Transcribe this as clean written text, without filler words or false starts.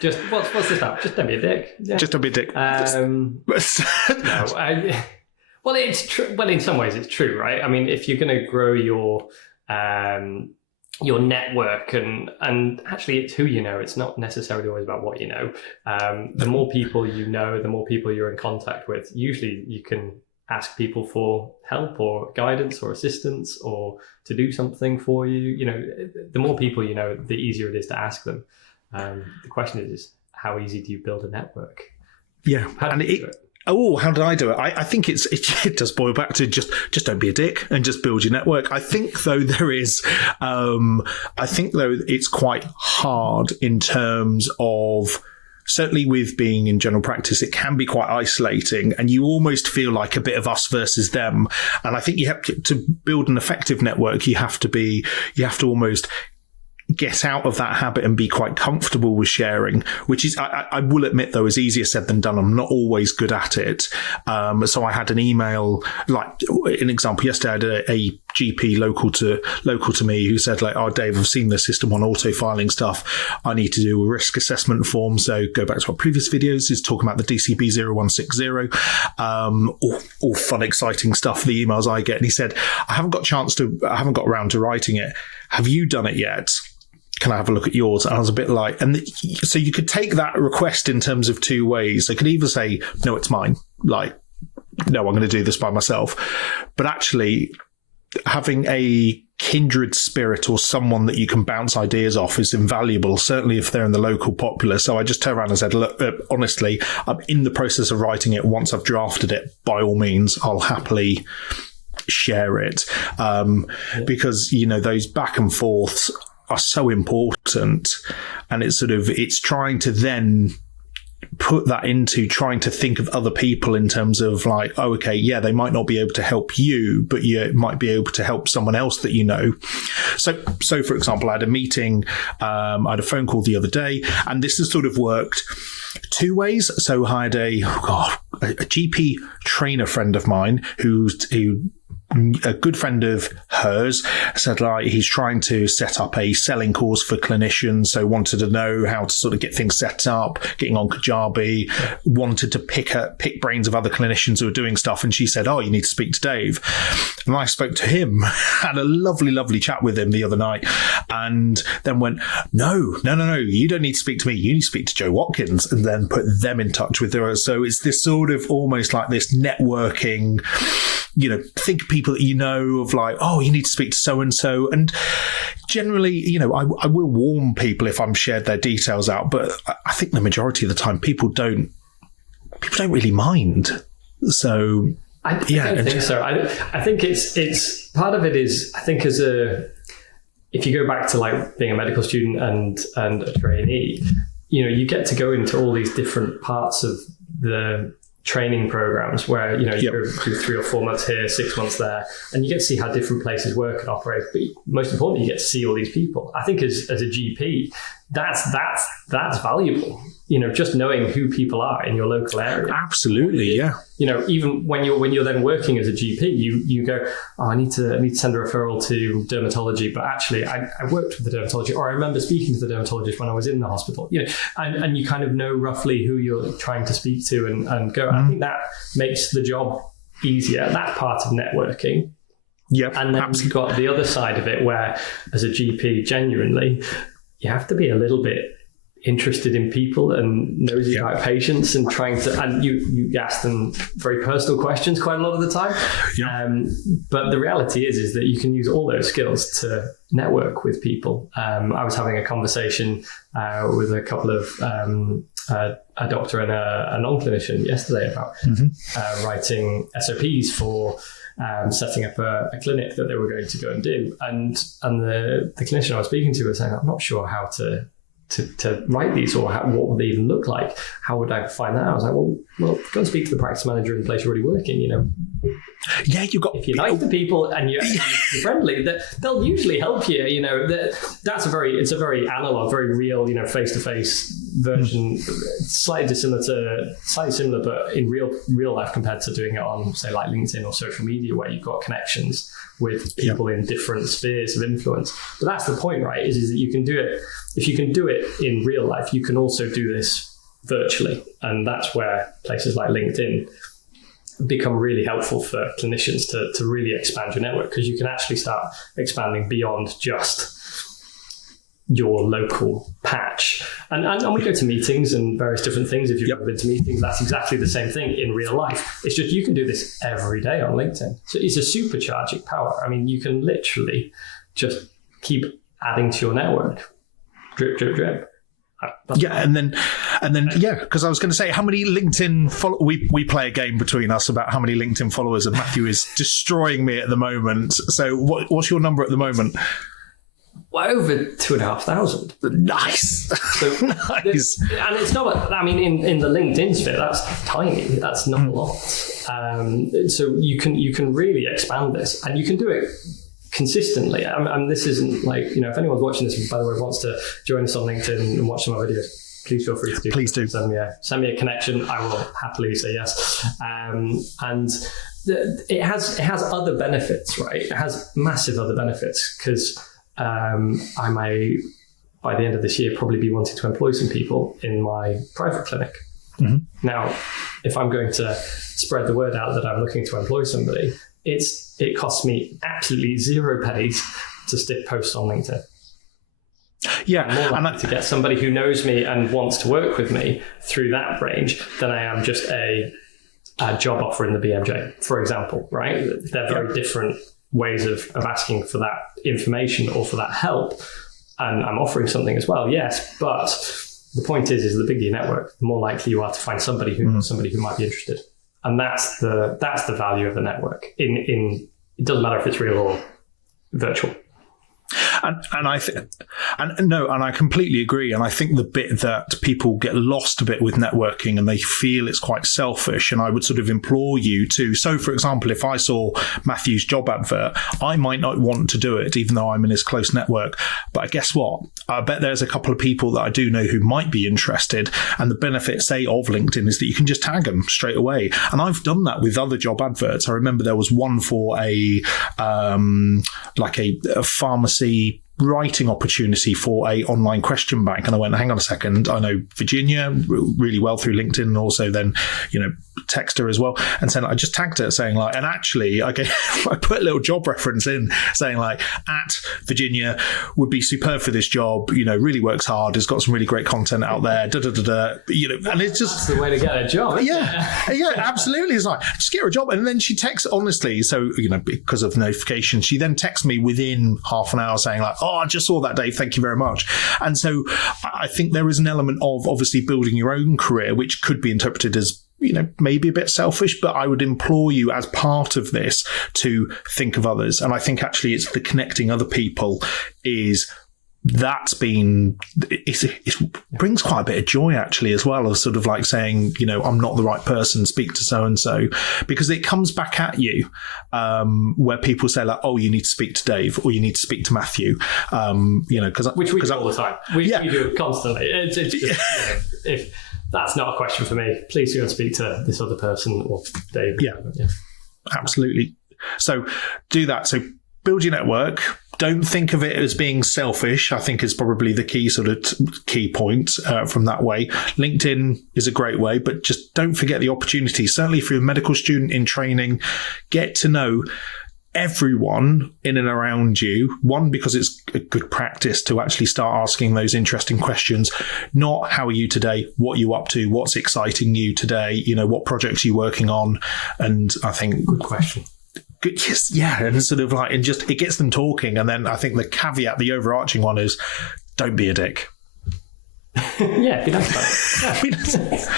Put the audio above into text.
Just what's the stuff? Just don't be a dick. Yeah. Just don't be a dick. Well, it's true. Well, in some ways, it's true, right? I mean, if you're going to grow your network, and actually, it's who you know. It's not necessarily always about what you know. The more people you know, the more people you're in contact with. Usually, you can ask people for help or guidance or assistance or to do something for you. You know, the more people you know, the easier it is to ask them. The question is how easy do you build a network? Yeah, how do you do it? Oh, how did I do it? I think it does boil back to just don't be a dick and just build your network. I think though it's quite hard in terms of, certainly with being in general practice, it can be quite isolating and you almost feel like a bit of us versus them. And I think you have to build an effective network. You have to almost get out of that habit and be quite comfortable with sharing, which is, I will admit though, is easier said than done. I'm not always good at it. So I had an email, like an example yesterday, I had a GP local to me who said like, oh Dave, I've seen the System 1 auto filing stuff. I need to do a risk assessment form. So go back to our previous videos, is talking about the DCB 0160, all fun, exciting stuff, the emails I get. And he said, I haven't got around to writing it. Have you done it yet? Can I have a look at yours? And I was a bit like, and so you could take that request in terms of two ways. They could either say, no, it's mine. Like, no, I'm going to do this by myself. But actually having a kindred spirit or someone that you can bounce ideas off is invaluable, certainly if they're in the local populace. So I just turned around and said, look, honestly, I'm in the process of writing it. Once I've drafted it, by all means, I'll happily share it. Because, you know, those back and forths are so important, and it's trying to then put that into trying to think of other people in terms of like, oh, okay, yeah, they might not be able to help you, but you might be able to help someone else that you know. So for example, I had a meeting, I had a phone call the other day, and this has sort of worked two ways. So I had a GP trainer friend of mine who a good friend of hers said like he's trying to set up a selling course for clinicians, so wanted to know how to sort of get things set up, getting on Kajabi, wanted to pick brains of other clinicians who are doing stuff, and she said, oh, you need to speak to Dave. And I spoke to him, had a lovely chat with him the other night, and then went, no, you don't need to speak to me, you need to speak to Joe Watkins, and then put them in touch with her. So it's this sort of almost like this networking, you know, think of people that you know, of like, oh, you need to speak to so-and-so. And generally, you know, I will warn people if I'm shared their details out, but I think the majority of the time people don't really mind. So I don't think so. I think it's part of it is, I think if you go back to like being a medical student and a trainee, you know, you get to go into all these different parts of the training programs where, you know, you go through 3 or 4 months here, 6 months there, and you get to see how different places work and operate. But most importantly, you get to see all these people. I think as a GP, that's valuable. You know, just knowing who people are in your local area. Absolutely, yeah. You know, even when you're then working as a GP, you go, oh, I need to send a referral to dermatology, but actually I worked with the dermatologist, or I remember speaking to the dermatologist when I was in the hospital. You know, and you kind of know roughly who you're trying to speak to and go. I think that makes the job easier. That part of networking. Yeah, and then you've got the other side of it where, as a GP, genuinely, you have to be a little bit interested in people and nosy about patients and trying to, and you ask them very personal questions quite a lot of the time. Yeah. But the reality is that you can use all those skills to network with people. I was having a conversation with a couple of a doctor and a non-clinician yesterday about writing SOPs for setting up a clinic that they were going to go and do. And the clinician I was speaking to was saying, I'm not sure how to write these, or what would they even look like? How would I find that out? I was like, well, go and speak to the practice manager in the place you're already working. You know, Yeah, you've got. If you like the people and you're friendly, they'll usually help you. You know, it's a very analog, very real, face-to-face version. Slightly similar, but in real life compared to doing it on, say, like LinkedIn or social media, where you've got connections with people in different spheres of influence. But that's the point, right? Is that you can do it. If you can do it in real life, you can also do this virtually, and that's where places like LinkedIn become really helpful for clinicians to really expand your network, because you can actually start expanding beyond just your local patch. And we go to meetings and various different things. If you've ever been to meetings, that's exactly the same thing in real life. It's just you can do this every day on LinkedIn. So it's a supercharging power. I mean, you can literally just keep adding to your network. Drip, drip, drip. And then, because I was going to say, how many LinkedIn we play a game between us about how many LinkedIn followers, and Matthew is destroying me at the moment. So what's your number at the moment? Well, over 2,500. Nice. So nice. And it's not, I mean, in the LinkedIn sphere, that's tiny. That's not a lot. So you can really expand this, and you can do it consistently. And this isn't like, if anyone's watching this, by the way, wants to join us on LinkedIn and watch some of our videos, please feel free to do. Please do. Send me a connection. I will happily say yes. And it has other benefits, right? It has massive other benefits, because I may, by the end of this year, probably be wanting to employ some people in my private clinic. Mm-hmm. Now, if I'm going to spread the word out that I'm looking to employ somebody, it costs me absolutely 0 pennies to stick posts on LinkedIn. Yeah, I'm more likely to get somebody who knows me and wants to work with me through that range than I am just a job offer in the BMJ, for example, right? They're very different ways of asking for that information or for that help. And I'm offering something as well, yes, but the point is the bigger your network, the more likely you are to find somebody who might be interested. And that's the value of the network. It doesn't matter if it's real or virtual. And I completely agree. And I think the bit that people get lost a bit with networking, and they feel it's quite selfish, and I would sort of implore you to. So, for example, if I saw Matthew's job advert, I might not want to do it, even though I'm in his close network. But guess what? I bet there's a couple of people that I do know who might be interested. And the benefit, say, of LinkedIn is that you can just tag them straight away. And I've done that with other job adverts. I remember there was one for a pharmacy writing opportunity for a online question bank, and I went, hang on a second, I know Virginia really well through LinkedIn, and also then text her as well, and then I just tagged her saying like, and actually I put a little job reference in saying like, at Virginia would be superb for this job, really works hard, has got some really great content out there, and it's just that's the way to get a job. Yeah, absolutely. It's like, just get her a job. And then she texts, honestly, so because of notifications, she then texts me within half an hour saying like, oh, I just saw that, Dave, thank you very much. And so I think there is an element of obviously building your own career, which could be interpreted as maybe a bit selfish, but I would implore you as part of this to think of others. And I think actually it's the connecting other people it brings quite a bit of joy actually as well, of sort of like saying, I'm not the right person, speak to so-and-so, because it comes back at you where people say like, oh, you need to speak to Dave, or you need to speak to Matthew, which we do all the time. We do it constantly. It's just, if that's not a question for me, please go and speak to this other person or Dave. Yeah, absolutely. So do that. So build your network. Don't think of it as being selfish, I think is probably the key point from that way. LinkedIn is a great way, but just don't forget the opportunity. Certainly if you're a medical student in training, get to know everyone in and around you. One, because it's a good practice to actually start asking those interesting questions. Not how are you today? What are you up to? What's exciting you today? What projects are you working on? And I think... Good question. And sort of like, and just it gets them talking. And then I think the caveat, the overarching one is, don't be a dick. Be nice about it. Yeah.